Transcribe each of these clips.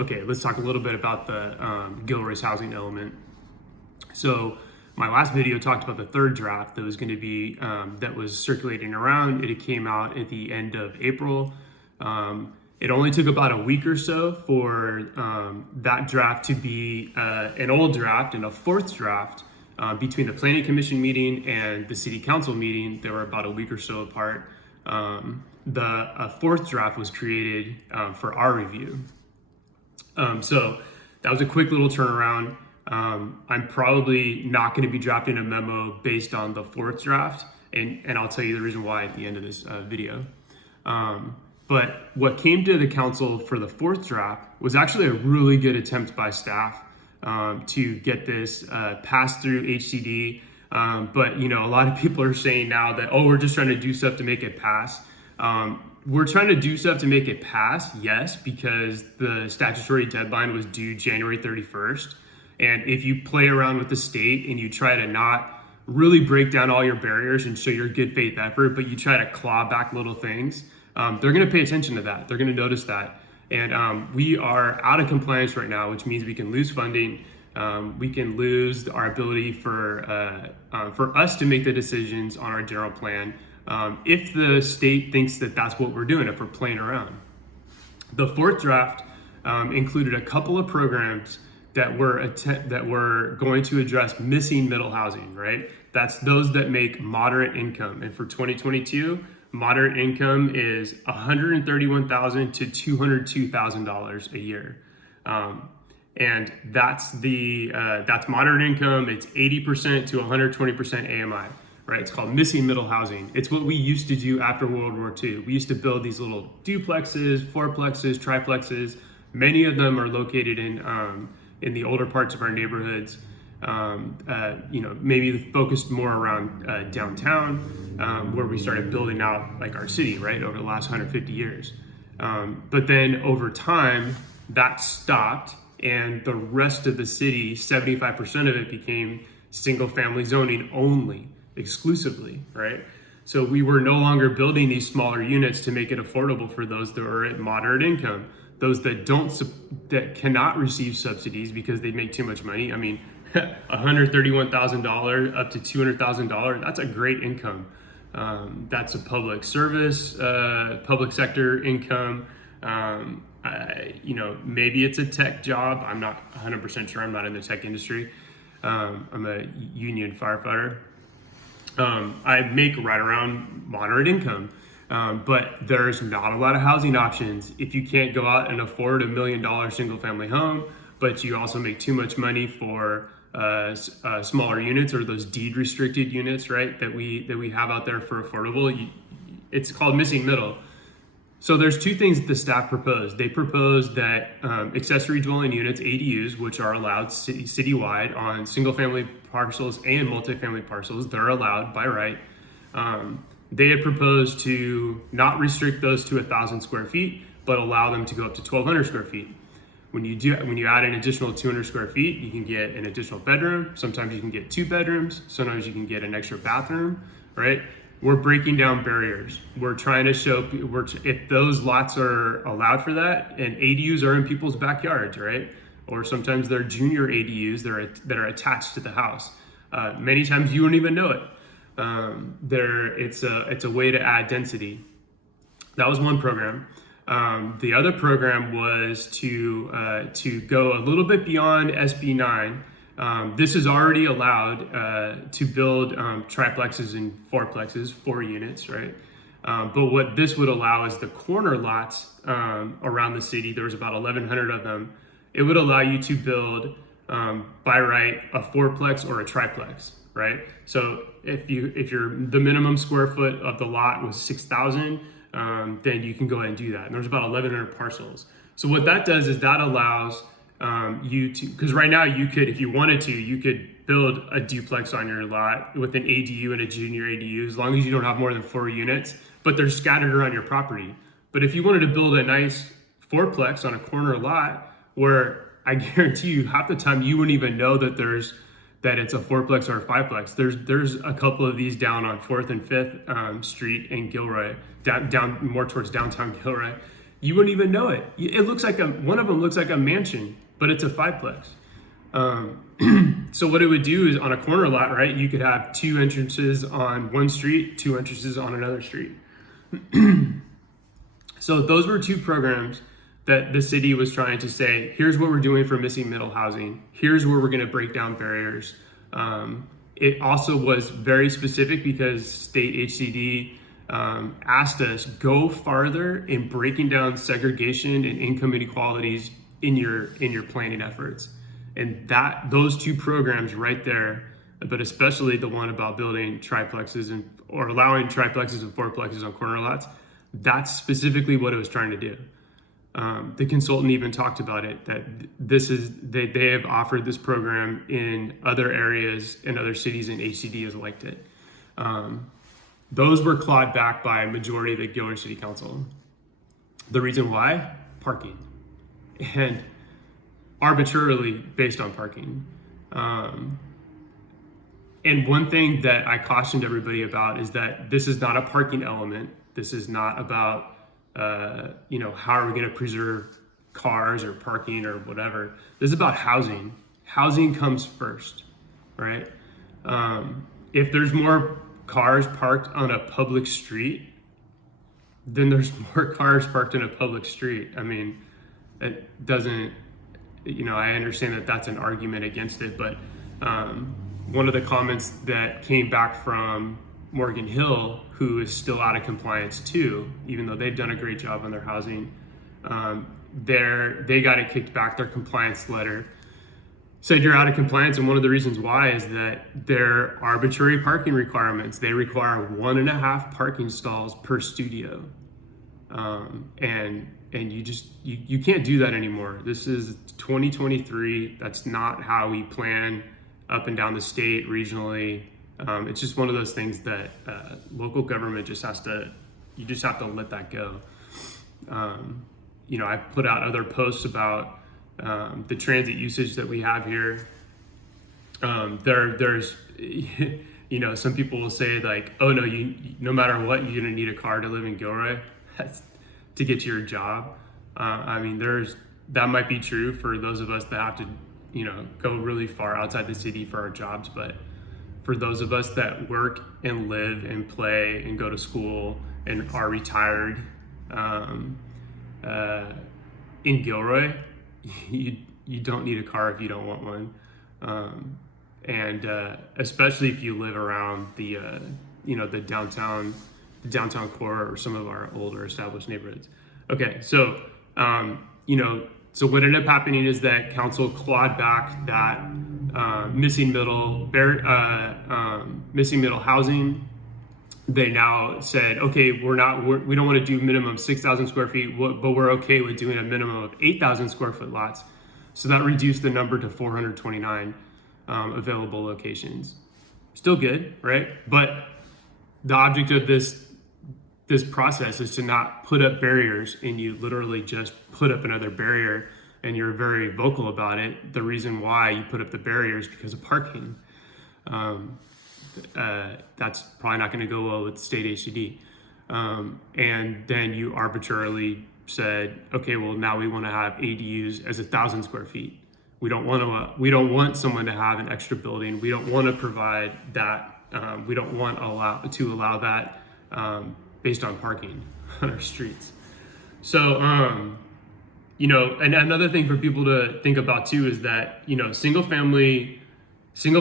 Okay, let's talk a little bit about the Gilroy's housing element. So my last video talked about the third draft that was going to be that was circulating around. It came out at the end of April. It only took about a week or so for that draft to be an old draft and a fourth draft. Between the Planning Commission meeting and the City Council meeting, they were about a week or so apart. The fourth draft was created for our review. So that was a quick little turnaround. I'm probably not going to be drafting a memo based on the fourth draft, and I'll tell you the reason why at the end of this video. But what came to the council for the fourth draft was actually a really good attempt by staff to get this passed through HCD. But a lot of people are saying now that, oh, we're just trying to do stuff to make it pass. We're trying to do stuff to make it pass, yes, because the statutory deadline was due January 31st. And if you play around with the state and you try to not really break down all your barriers and show your good faith effort, but you try to claw back little things, they're going to pay attention to that. They're going to notice that. And we are out of compliance right now, which means we can lose funding. We can lose our ability for us to make the decisions on our general plan if the state thinks that that's what we're doing, if we're playing around. The fourth draft included a couple of programs that were going to address missing middle housing, right? That's those that make moderate income. And for 2022, moderate income is $131,000 to $202,000 a year. And that's moderate income. It's 80% to 120% AMI, right? It's called missing middle housing. It's what we used to do after World War II. We used to build these little duplexes, fourplexes, triplexes. Many of them are located in the older parts of our neighborhoods. Maybe focused more around downtown, where we started building out like our city, right, over the last 150 years. But then over time, that stopped, and the rest of the city, 75% of it became single family zoning only, exclusively, right? So we were no longer building these smaller units to make it affordable for those that are at moderate income, those that cannot receive subsidies because they make too much money. I mean, $131,000 up to $200,000, that's a great income. That's a public service, public sector income. Maybe it's a tech job. I'm not 100% sure. I'm not in the tech industry. I'm a union firefighter. I make right around moderate income. But there's not a lot of housing options. If you can't go out and afford $1 million single family home, but you also make too much money for smaller units or those deed restricted units, right, that we have out there for affordable, it's called missing middle. So there's two things that the staff proposed. They proposed that accessory dwelling units, ADUs, which are allowed citywide on single family parcels and multifamily parcels, they're allowed by right. They had proposed to not restrict those to 1,000 square feet, but allow them to go up to 1,200 square feet. When you add an additional 200 square feet, you can get an additional bedroom. Sometimes you can get 2 bedrooms. Sometimes you can get an extra bathroom, right? We're breaking down barriers. We're trying to show if those lots are allowed for that, and ADUs are in people's backyards, right? Or sometimes they're junior ADUs that are attached to the house. Many times you won't even know it. It's a way to add density. That was one program. The other program was to go a little bit beyond SB 9. This is already allowed to build triplexes and fourplexes, 4 units, right? But what this would allow is the corner lots around the city. There was about 1,100 of them. It would allow you to build by right a fourplex or a triplex, right? So if the minimum square foot of the lot was 6,000, then you can go ahead and do that. And there's about 1,100 parcels. So what that does is that allows you to, because right now you could, if you wanted to, you could build a duplex on your lot with an ADU and a junior ADU, as long as you don't have more than 4 units, but they're scattered around your property. But if you wanted to build a nice fourplex on a corner lot, where I guarantee you half the time you wouldn't even know that it's a fourplex or a fiveplex. There's a couple of these down on 4th and 5th Street in Gilroy, down more towards downtown Gilroy. You wouldn't even know it. It looks like one of them looks like a mansion, but it's a fiveplex. So what it would do is on a corner lot, right? You could have 2 entrances on one street, 2 entrances on another street. So those were 2 programs that the city was trying to say, here's what we're doing for missing middle housing. Here's where we're going to break down barriers. It also was very specific because state HCD asked us, go farther in breaking down segregation and income inequalities in your planning efforts. And those 2 programs right there, but especially the one about building triplexes or allowing triplexes and fourplexes on corner lots, that's specifically what it was trying to do. The consultant even talked about it, that they have offered this program in other areas and other cities, and HCD has liked it. Those were clawed back by a majority of the Gilroy City Council. The reason why? Parking. And arbitrarily based on parking. And one thing that I cautioned everybody about is that this is not a parking element. This is not about, how are we going to preserve cars or parking or whatever. This is about housing. Housing comes first, right? If there's more cars parked on a public street, then there's more cars parked in a public street. I mean, it doesn't, I understand that that's an argument against it, but one of the comments that came back from Morgan Hill, who is still out of compliance too, even though they've done a great job on their housing, they got it kicked back. Their compliance letter said you're out of compliance, and one of the reasons why is that their arbitrary parking requirements. They require 1.5 parking stalls per studio, and you can't do that anymore. This is 2023. That's not how we plan up and down the state regionally. It's just one of those things that local government just have to let that go. I put out other posts about the transit usage that we have here. There's some people will say like, oh no, no matter what, you're gonna need a car to live in Gilroy to get to your job. That might be true for those of us that have to go really far outside the city for our jobs, but for those of us that work and live and play and go to school and are retired in Gilroy, you don't need a car if you don't want one, and especially if you live around the downtown core or some of our older established neighborhoods. Okay, so so what ended up happening is that council clawed back that missing middle housing. They now said, okay, we don't want to do minimum 6,000 square feet, but we're okay with doing a minimum of 8,000 square foot lots. So that reduced the number to 429 available locations. Still good, right? But the object of this process is to not put up barriers, and you literally just put up another barrier, and you're very vocal about it. The reason why you put up the barriers because of parking. That's probably not going to go well with state HCD. And then you arbitrarily said, okay, well now we want to have ADUs as 1,000 square feet. We don't want someone to have an extra building. We don't want to provide that. We don't want to allow that based on parking on our streets. So, and another thing for people to think about too is that, single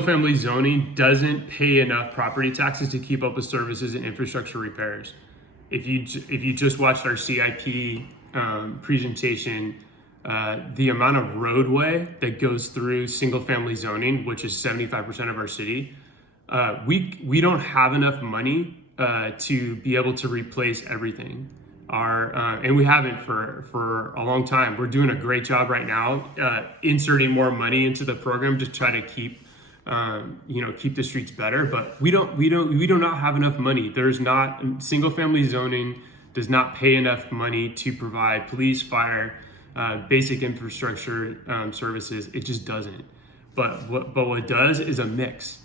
family zoning doesn't pay enough property taxes to keep up with services and infrastructure repairs. If you just watched our CIP presentation, the amount of roadway that goes through single family zoning, which is 75% of our city, we don't have enough money to be able to replace everything. And we haven't for a long time. We're doing a great job right now, inserting more money into the program to try to keep the streets better. But we do not have enough money. Single family zoning does not pay enough money to provide police, fire, basic infrastructure services. It just doesn't. But what it does is a mix.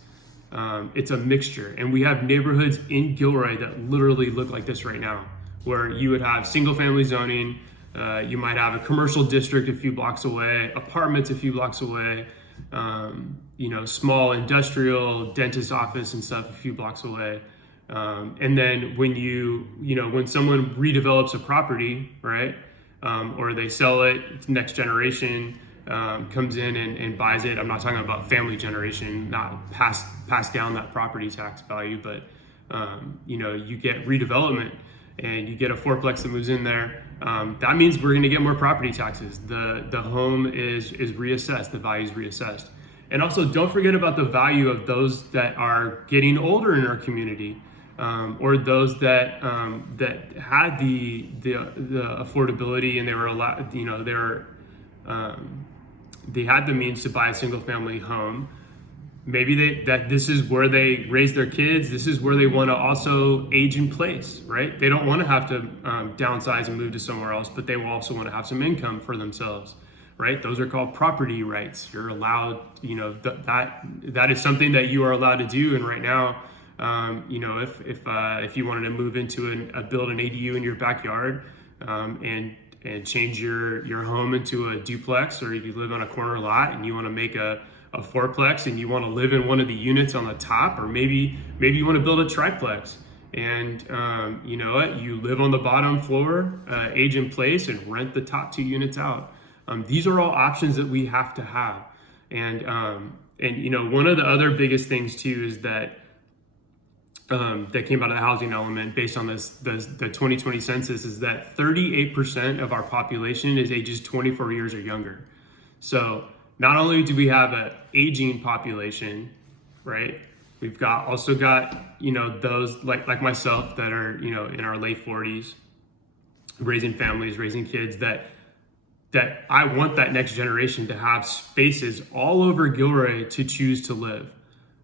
It's a mixture, and we have neighborhoods in Gilroy that literally look like this right now, where you would have single family zoning, You might have a commercial district a few blocks away, apartments a few blocks away, small industrial dentist office and stuff a few blocks away. And then when someone redevelops a property, right, or they sell it, next generation comes in and buys it. I'm not talking about family generation, not pass down that property tax value, but you get redevelopment and you get a fourplex that moves in there. That means we're going to get more property taxes. The home is reassessed, the value is reassessed. And also, don't forget about the value of those that are getting older in our community, or those that had the affordability and they were allowed, they had the means to buy a single family home. Maybe this is where they raise their kids. This is where they want to also age in place, right? They don't want to have to downsize and move to somewhere else, but they will also want to have some income for themselves, right? Those are called property rights. You're allowed, that is something that you are allowed to do. And right now, if you wanted to move into build an ADU in your backyard, and change your home into a duplex, or if you live on a corner lot and you want to make a fourplex and you want to live in one of the units on the top, or maybe you want to build a triplex and you live on the bottom floor, age in place, and rent the top 2 units out. These are all options that we have to have. And one of the other biggest things too is that that came out of the housing element based on the 2020 census is that 38% of our population is ages 24 years or younger. So not only do we have an aging population, right? We've also got those like myself that are in our late 40s, raising families, raising kids, that I want that next generation to have spaces all over Gilroy to choose to live,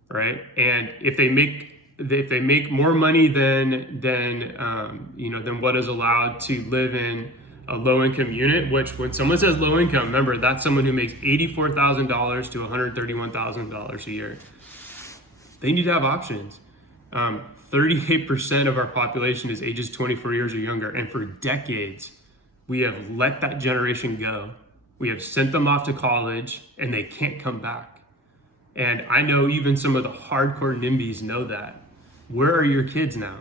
right? And if they make more money than what is allowed to live in a low-income unit, which when someone says low income, remember that's someone who makes $84,000 to $131,000 a year. They need to have options. 38% of our population is ages 24 years or younger, and for decades we have let that generation go. We have sent them off to college and they can't come back. And I know even some of the hardcore NIMBYs know that. Where are your kids now?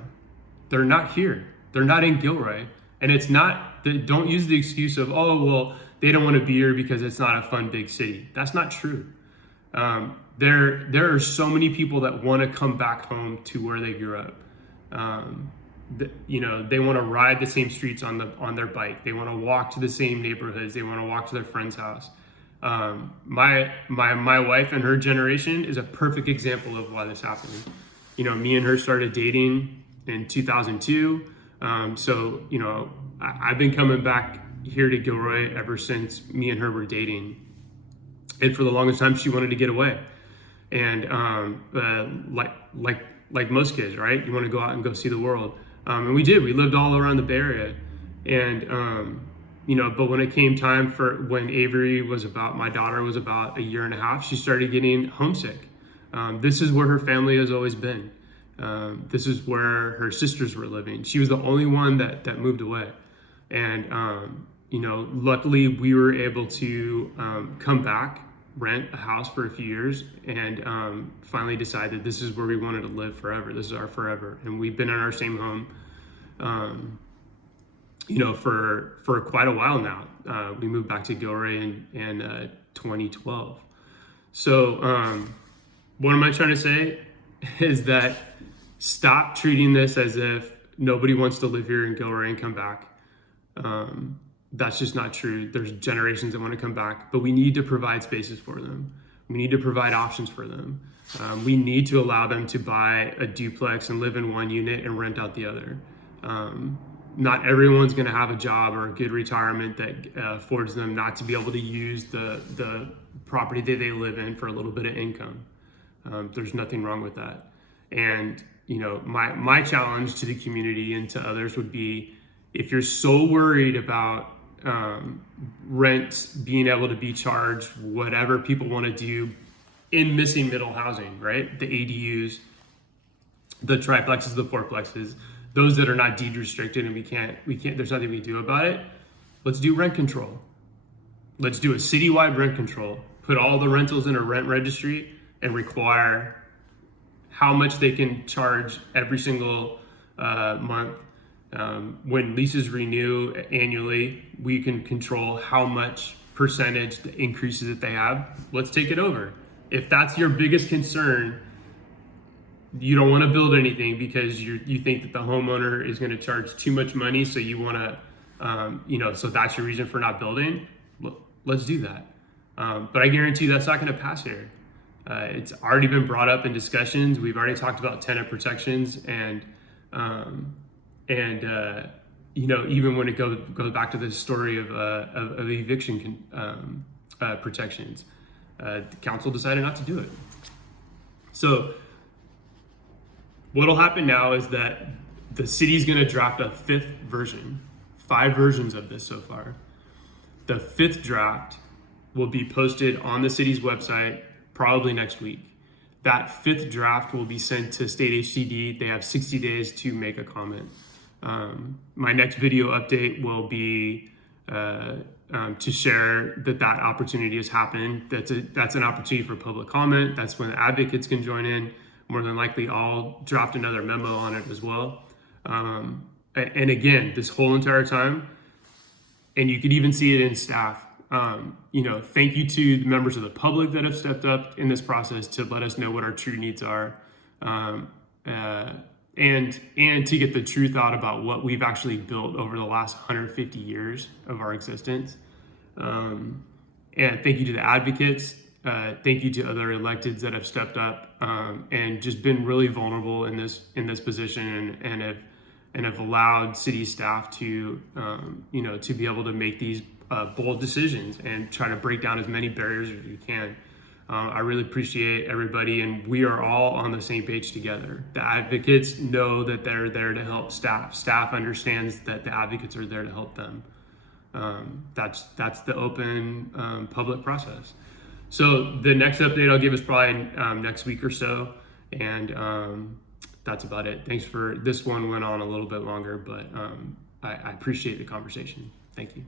They're not here. They're not in Gilroy. And it's not, don't use the excuse of, oh, well, they don't want to be here because it's not a fun big city. That's not true. There are so many people that want to come back home to where they grew up. They want to ride the same streets on their bike. They want to walk to the same neighborhoods. They want to walk to their friend's house. My wife and her generation is a perfect example of why this happened. Me and her started dating in 2002. I've been coming back here to Gilroy ever since me and her were dating. And for the longest time, she wanted to get away. And like most kids, right? You want to go out and go see the world. And we did. We lived all around the Bay Area. And, but when it came time for when my daughter was about a year and a half, she started getting homesick. This is where her family has always been. This is where her sisters were living. She was the only one that moved away. And, luckily we were able to come back, rent a house for a few years, and finally decided this is where we wanted to live forever. This is our forever. And we've been in our same home, for quite a while now. We moved back to Gilroy in 2012. So what am I trying to say is that stop treating this as if nobody wants to live here in Gilroy and come back. That's just not true. There's generations that want to come back, but we need to provide spaces for them. We need to provide options for them. We need to allow them to buy a duplex and live in one unit and rent out the other. Not everyone's going to have a job or a good retirement that affords them not to be able to use the property that they live in for a little bit of income. There's nothing wrong with that. And my challenge to the community and to others would be, if you're so worried about rent being able to be charged whatever people want to do in missing middle housing, right? The ADUs, the triplexes, the fourplexes, those that are not deed restricted and we can't, there's nothing we can do about it. let's do rent control. Let's do a citywide rent control. Put all the rentals in a rent registry and require how much they can charge every single month. When leases renew annually, we can control how much percentage the increases that they have. Let's take it over. If that's your biggest concern, you don't want to build anything because you think that the homeowner is going to charge too much money, so you want to, so that's your reason for not building. Let's do that. But I guarantee you that's not going to pass here. It's already been brought up in discussions. We've already talked about tenant protections and even when it goes back to the story of eviction protections, the council decided not to do it. So what'll happen now is that the city's going to draft a 5th version, 5 versions of this so far. The 5th draft will be posted on the city's website probably next week. That 5th draft will be sent to State HCD. They have 60 days to make a comment. My next video update will be to share that opportunity has happened. That's an opportunity for public comment. That's when advocates can join in. More than likely, I'll draft another memo on it as well. And again, this whole entire time, and you could even see it in staff. Thank you to the members of the public that have stepped up in this process to let us know what our true needs are, and to get the truth out about what we've actually built over the last 150 years of our existence. And thank you to the advocates. Thank you to other electeds that have stepped up and just been really vulnerable in this position and have allowed city staff to to be able to make these bold decisions and try to break down as many barriers as you can. I really appreciate everybody, and we are all on the same page together. The advocates know that they're there to help staff. Staff understands that the advocates are there to help them. That's the open public process. So the next update I'll give is probably next week or so, and that's about it. Thanks for this one. Went on a little bit longer, but I appreciate the conversation. Thank you.